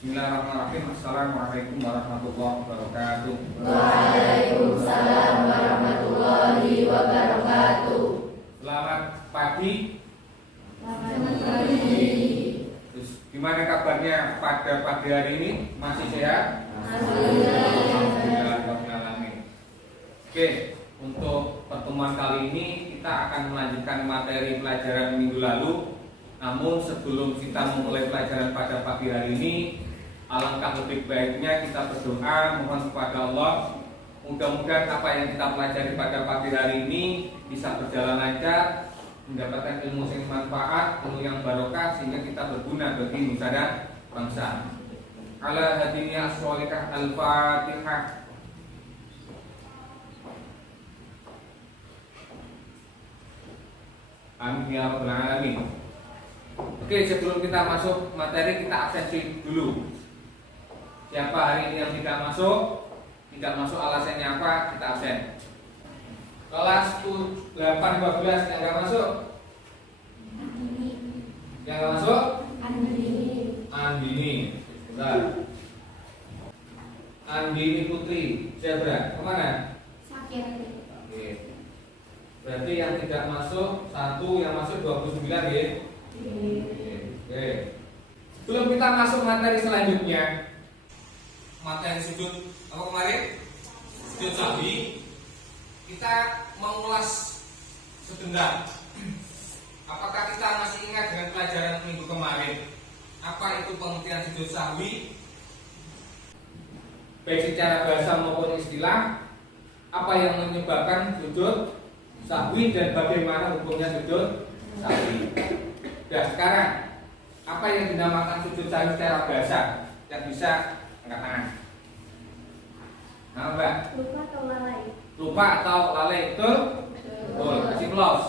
Bismillahirrahmanirrahim. Assalamualaikum warahmatullahi wabarakatuh. Waalaikumsalam warahmatullahi wabarakatuh. Selamat pagi. Selamat pagi. Terus gimana kabarnya pada pagi hari ini? Masih sehat? Alhamdulillah. Oke, untuk pertemuan kali ini kita akan melanjutkan materi pelajaran minggu lalu. Namun sebelum kita memulai pelajaran pada pagi hari ini, alangkah lebih baiknya kita berdoa mohon kepada Allah. Mudah-mudahan apa yang kita pelajari pada pagi hari ini bisa berjalan lancar, mendapatkan ilmu yang manfaat, ilmu yang barokah, sehingga kita berguna bagi nusa dan bangsa. Ala hadiniya as-solikah al-fatihah. Amin ya rabbal alamin. Oke, sebelum kita masuk materi, kita absensi dulu. Siapa hari ini yang tidak masuk alasannya apa? Kita absen. Kelas 8-12 yang nggak masuk? Yang nggak masuk? Andini. Bentar. Andini Putri. Zebra. Kemana? Sakit. Oke. Berarti yang tidak masuk 1, yang masuk 29 ya. Oke. Sebelum kita masuk materi selanjutnya, materi sujud apa kemarin? Sujud sahwi. Kita mengulas sebentar. Apakah kita masih ingat dengan pelajaran minggu kemarin? Apa itu pengertian sujud sahwi? Baik secara bahasa maupun istilah. Apa yang menyebabkan sujud sahwi dan bagaimana hukumnya sujud sahwi? Dan sekarang, apa yang dinamakan sujud sahwi secara bahasa? Yang bisa angkat tangan. Nah, Mbak. Lupa atau lalai? Lupa atau lalai, betul? Betul. Kasih plus.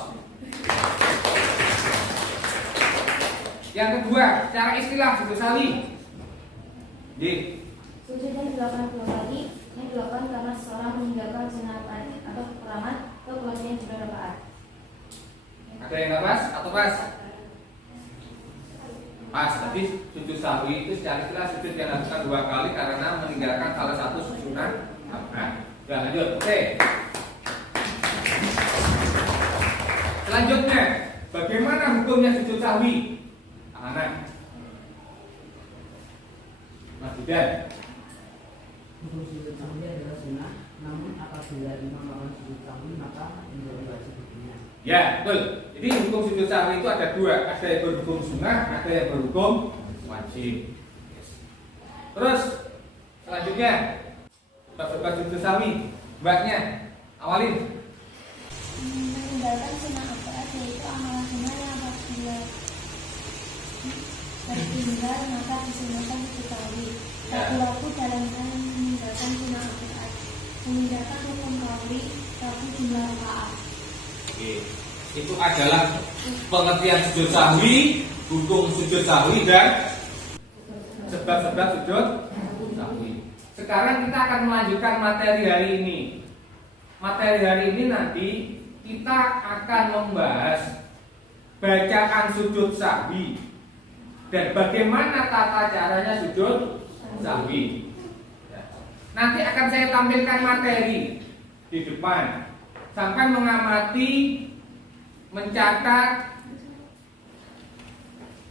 Yang kedua, secara istilah sujud sahwi. Sujud yang dilakukan 2 kali, yang dilakukan karena seseorang meninggalkan sunatan atau kekurangan atau kewajiban yang bermanfaat. Ada yang nggak pas atau pas? Pas. Tapi sujud sahwi itu secara istilah sujud yang dilakukan 2 kali karena meninggalkan salah satu susunan. Nah, lanjut. Oke. Selanjutnya, bagaimana hukumnya sujud sahwi? Anak. Mas Didan. Hukum sujud sahwi adalah sunnah, namun apabila imam melakukan sujud sahwi maka menjadi wajib hukumnya. Ya, betul. Jadi hukum sujud sahwi itu ada 2, ada yang berhukum sunnah, ada yang berhukum wajib. Terus selanjutnya, bab sujud sahwi, mbaknya awalin. Meninggalkan sunnah apa? Yaitu amalan sunnah yang apabila tertinggal maka disunahkan sujud sahwi. Berlaku dalam hal meninggalkan sunnah apa? Meninggalkan hukum kauli tapi jumlah rakaat. Oke. Itu adalah pengertian sujud sahwi, hukum sujud sahwi dan sebab-sebab sujud sahwi. Sekarang kita akan melanjutkan materi hari ini. Materi hari ini nanti kita akan membahas bacaan sujud sahwi dan bagaimana tata caranya sujud sahwi. Nanti akan saya tampilkan materi di depan. Sampai mengamati, mencatat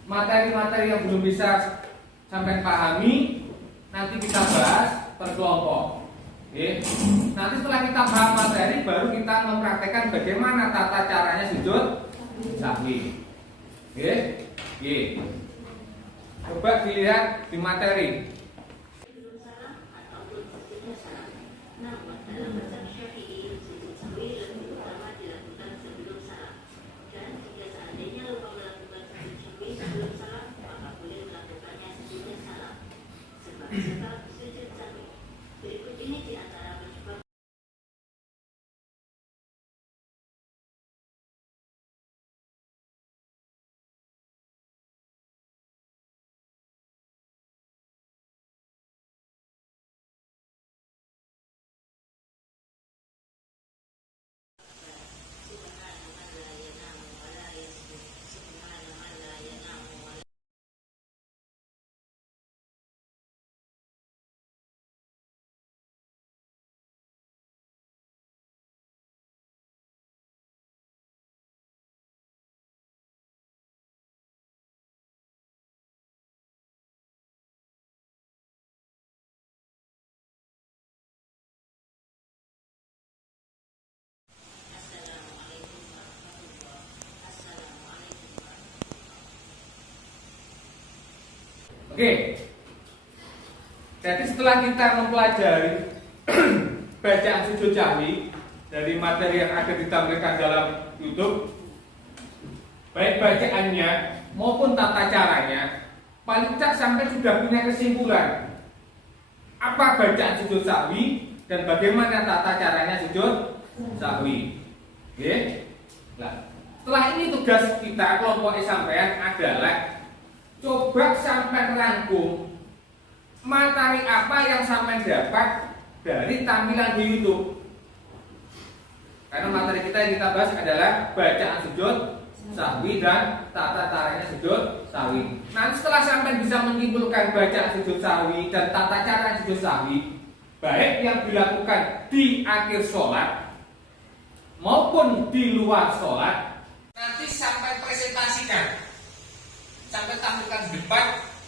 materi-materi yang belum bisa sampai pahami. Nanti kita bahas per kelompok. Oke. Nanti setelah kita paham materi, baru kita mempraktekkan bagaimana tata caranya sujud sahwi. Oke. Oke. Coba dilihat di materi. Oke. Jadi setelah kita mempelajari bacaan sujud sahwi dari materi yang ada ditampilkan dalam YouTube, baik bacaannya maupun tata caranya, paling tidak sampai sudah punya kesimpulan apa bacaan sujud sahwi dan bagaimana tata caranya sujud sahwi. Oke. Nah, setelah ini tugas kita kelompok sampean adalah coba sampai rangkum materi apa yang sampai dapat dari tampilan di YouTube. Karena materi kita yang kita bahas adalah bacaan sujud sahwi dan tata caranya sujud sahwi. Nah, setelah sampai bisa menyimpulkan bacaan sujud sahwi dan tata cara sujud sahwi, baik yang dilakukan di akhir sholat maupun di luar sholat, nanti sampai presentasikan, sampai tampilkan di depan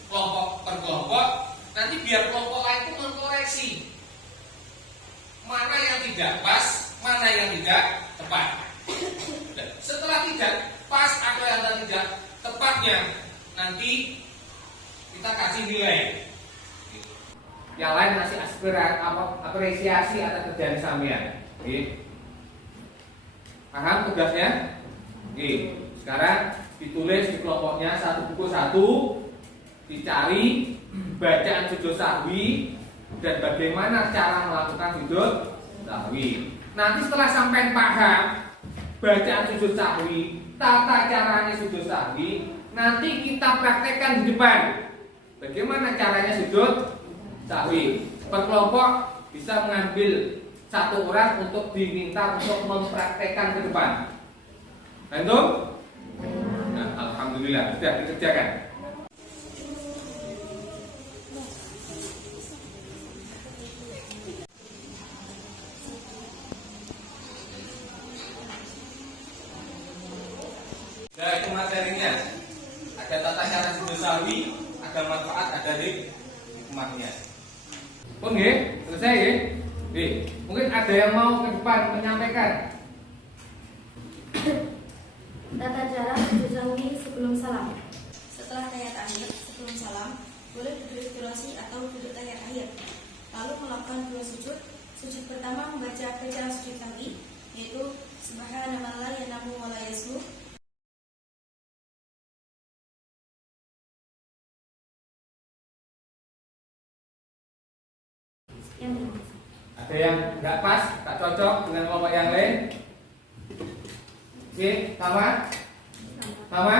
kelompok per kelompok. Nanti biar kelompok lain itu mengkoreksi mana yang tidak pas, mana yang tidak tepat. Dan setelah tidak pas atau yang tidak tepatnya, nanti kita kasih nilai. Yang lain masih apresiasi atas kerjaan sampean. Oke. Paham tugasnya? Oke. Sekarang ditulis di kelompoknya satu buku satu, dicari bacaan sujud sahwi dan bagaimana cara melakukan sujud sahwi. Nanti setelah sampai paham bacaan sujud sahwi, tata caranya sujud sahwi, nanti kita praktekkan di depan bagaimana caranya sujud sahwi. Per kelompok bisa mengambil satu orang untuk diminta untuk mempraktekkan ke depan. Tentu? Nah, alhamdulillah sudah dikerjakan. Nah, itu materinya. Ada tata cara sujud sahwi, ada manfaat, ada hikmahnya. Pun nggih, selesai nggih. Nggih, mungkin ada yang mau ke depan menyampaikan. Tata cara sujud sahwi sebelum salam. Setelah tahiyat akhir, sebelum salam, boleh duduk istirahat atau duduk tahiyat akhir. Lalu melakukan dua sujud. Sujud pertama membaca bacaan sujud sahwi, yaitu Subhanallah ya namu wa la yasmu. Ada yang nggak pas, tak cocok dengan kelompok yang lain? Oke, sama? Sama?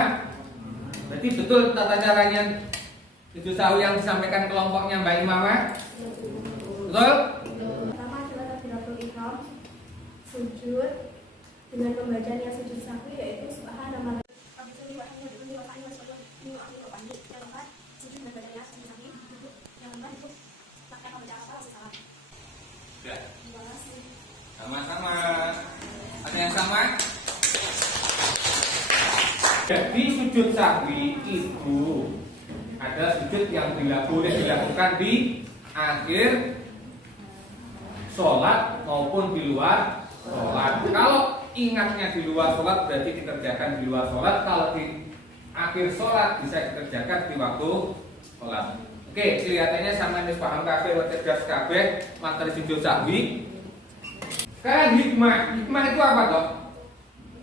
Berarti betul tata caranya sujud sahwi yang disampaikan kelompoknya Mbak Imamah? Betul? Pertama adalah takbiratul ihram, sujud dengan pembacaan yang sujud sahwi yaitu Subhanallah. Sudah. Sama-sama. Ada yang sama? Jadi sujud sahwi itu ada sujud yang boleh dilakukan di akhir sholat maupun di luar sholat. Kalau ingatnya di luar sholat berarti dikerjakan di luar sholat. Kalau di akhir sholat bisa dikerjakan di waktu sholat. Oke, kelihatannya sama nih paham kabeh, cerdas kabeh materi sujud sahwi. Sekarang hikmah. Hikmah itu apa toh?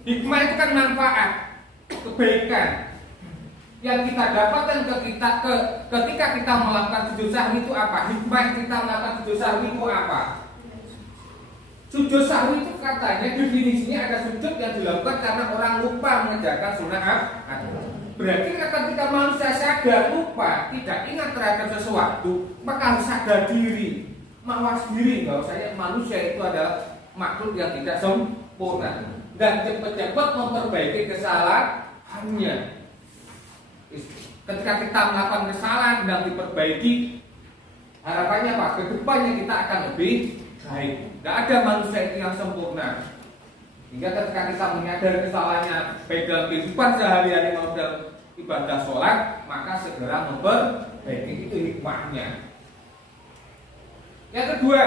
Hikmah itu kan manfaat, kebaikan yang kita dapatkan ketika kita melakukan sujud sahwi itu apa? Hikmah kita melakukan sujud sahwi itu apa? Sujud sahwi itu katanya definisinya ada sujud yang dilakukan karena orang lupa mengerjakan sunnah. Berarti ketika manusia sadar lupa, tidak ingat terhadap sesuatu, maka harus sadar diri, mawas diri bahwa saya manusia itu adalah makhluk yang tidak sempurna dan cepat-cepat memperbaiki kesalahannya. Ketika kita melakukan kesalahan dan diperbaiki, harapannya apa? Kedepannya kita akan lebih baik. Tidak ada manusia itu yang sempurna. Hingga ketika kita menyadari kesalahannya baik dalam kehidupan sehari-hari maupun dalam ibadah sholat, maka segera memperbaiki. Itu hikmahnya. Yang kedua,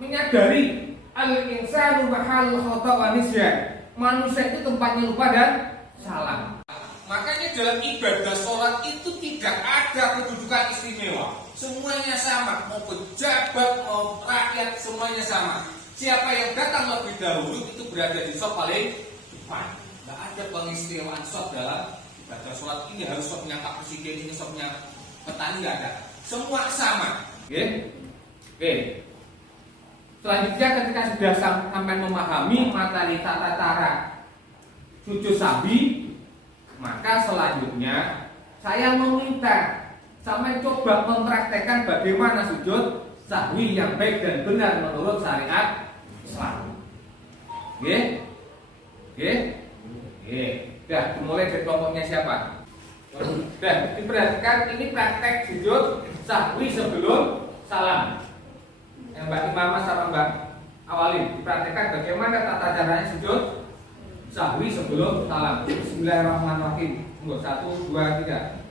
menyadari al-insanu mahal khata' wa nisyan. Manusia itu tempatnya lupa dan salah. Makanya dalam ibadah sholat itu tidak ada kedudukan istimewa. Semuanya sama, mau pejabat, mau rakyat, semuanya sama. Siapa yang datang lebih dahulu itu berada di saf paling depan. Tidak ada pengistimewaan saf dalam ibadah sholat. Ini harus safnya Pak Presiden, ini safnya petani, tidak ada. Semua sama. Oke. Selanjutnya ketika sudah sampai memahami materi tata cara sujud sahwi, maka selanjutnya saya meminta sampai coba mempraktekkan bagaimana sujud sahwi yang baik dan benar menurut syariat Islam. Oke. Dah dimulai dari kelompoknya siapa? Dah diperhatikan ini praktek sujud sahwi sebelum salam. Yang Mbak Imamah sama Mbak Awalin diperhatikan bagaimana tata caranya sujud sahwi sebelum salam. Bismillahirrahmanirrahim. 1, 2, 3.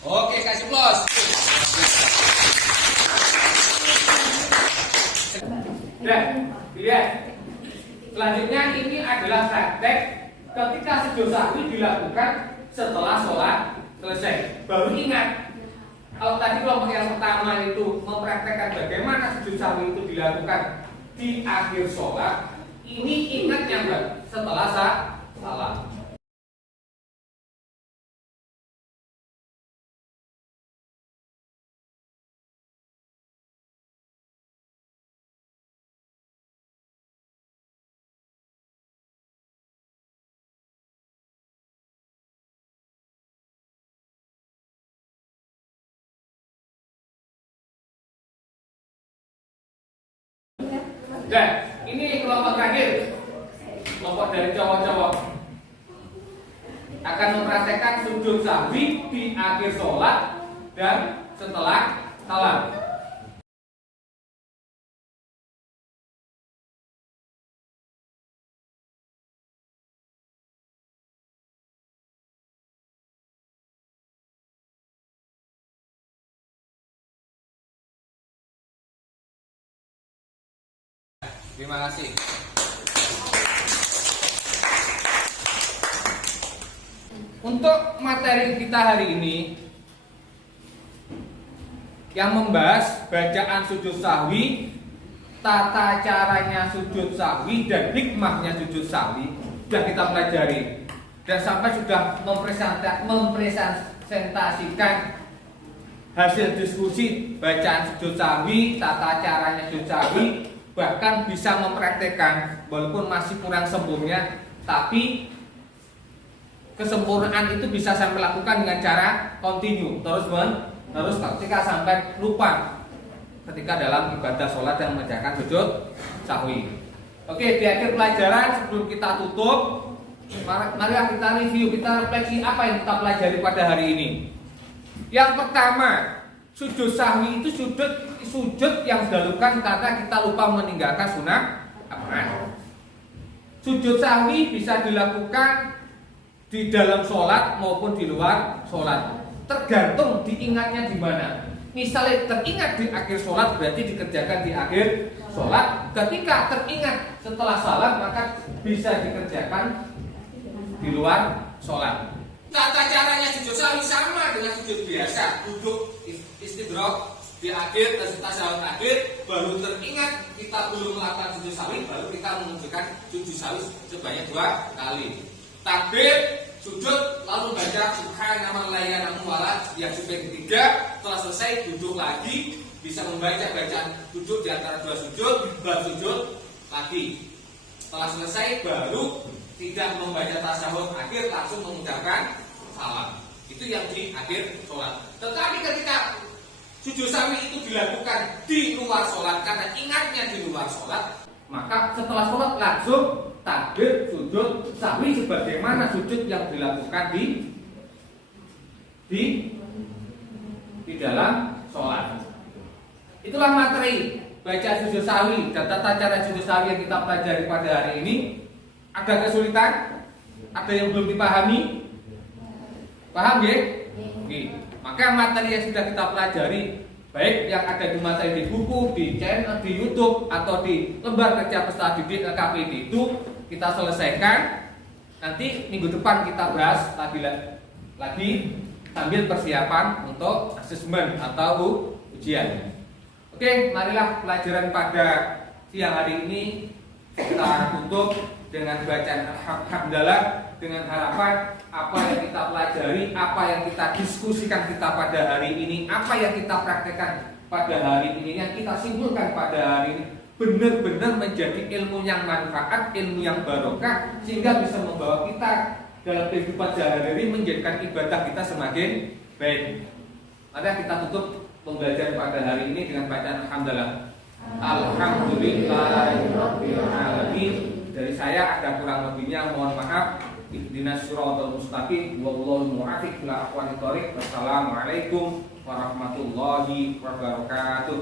Oke, kasih plus. Nah, lihat. Selanjutnya ini adalah praktek ketika sujud sahwi dilakukan setelah sholat selesai. Baru ingat, kalau tadi kelompok yang pertama itu mempraktekkan bagaimana sujud sahwi itu dilakukan di akhir sholat. Ini ingatnya Mbak, setelah salam. Dan ini kelompok terakhir, kelompok dari cowok-cowok akan mempraktekkan sujud sahwi di akhir sholat dan setelah salam. Terima kasih. Untuk materi kita hari ini yang membahas bacaan sujud sahwi, tata caranya sujud sahwi dan hikmahnya sujud sahwi sudah kita pelajari dan sampai sudah mempresentasikan hasil diskusi bacaan sujud sahwi, tata caranya sujud sahwi. Bahkan bisa mempraktekkan walaupun masih kurang sempurna, tapi kesempurnaan itu bisa sampai lakukan dengan cara continue, terus ketika sampai lupa ketika dalam ibadah sholat yang mengerjakan sujud sahwi. Oke, di akhir pelajaran sebelum kita tutup, mari kita review, kita refleksi apa yang kita pelajari pada hari ini. Yang pertama, sujud sahwi itu sujud yang dilakukan karena kita lupa meninggalkan sunnah apa? Sujud sahwi bisa dilakukan di dalam sholat maupun di luar sholat, tergantung diingatnya di mana. Misalnya teringat di akhir sholat berarti dikerjakan di akhir sholat. Ketika teringat setelah salam maka bisa dikerjakan di luar sholat. Tata caranya sujud sahwi sama dengan sujud biasa, duduk istidrok di akhir tasawuf akhir, baru teringat kita belum melakukan sujud sahwi, baru kita mengerjakan sujud sahwi sebanyak 2 kali. Takbir, sujud, lalu baca subhanallahi wala yang sujud ketiga. Setelah selesai duduk lagi, bisa membaca bacaan duduk di antara 2 sujud, baru sujud lagi. Setelah selesai baru tidak membaca tasawuf akhir, langsung mengucapkan salam. Itu yang di akhir sholat. Tetapi ketika sujud sahwi itu dilakukan di luar sholat karena ingatnya di luar sholat, maka setelah sholat langsung takbir sujud sahwi sebagaimana sujud yang dilakukan di dalam sholat. Itulah materi baca sujud sahwi dan tata cara sujud sahwi yang kita pelajari pada hari ini. Ada kesulitan? Ada yang belum dipahami? Paham ya? Oke. Maka materi yang sudah kita pelajari, baik yang ada di materi di buku, di channel, di YouTube, atau di lembar kerja peserta didik LKPD itu kita selesaikan. Nanti minggu depan kita bahas lagi sambil persiapan untuk asesmen atau ujian. Oke, marilah pelajaran pada siang hari ini kita tutup dengan bacaan alhamdulillah, dengan harapan apa yang kita pelajari, apa yang kita diskusikan kita pada hari ini, apa yang kita praktekkan pada hari ini, yang kita simpulkan pada hari ini benar-benar menjadi ilmu yang manfaat, ilmu yang barokah, sehingga bisa membawa kita dalam kehidupan sehari-hari, menjadikan ibadah kita semakin baik. Mari kita tutup pembelajaran pada hari ini dengan bacaan alhamdulillah. Alhamdulillahirabbil alamin. Dari saya ada kurang lebihnya, mohon maaf. Ihdinas siratal mustaqim wallahu muwaffiq ila aqwamit thoriq. Wassalamualaikum warahmatullahi wabarakatuh.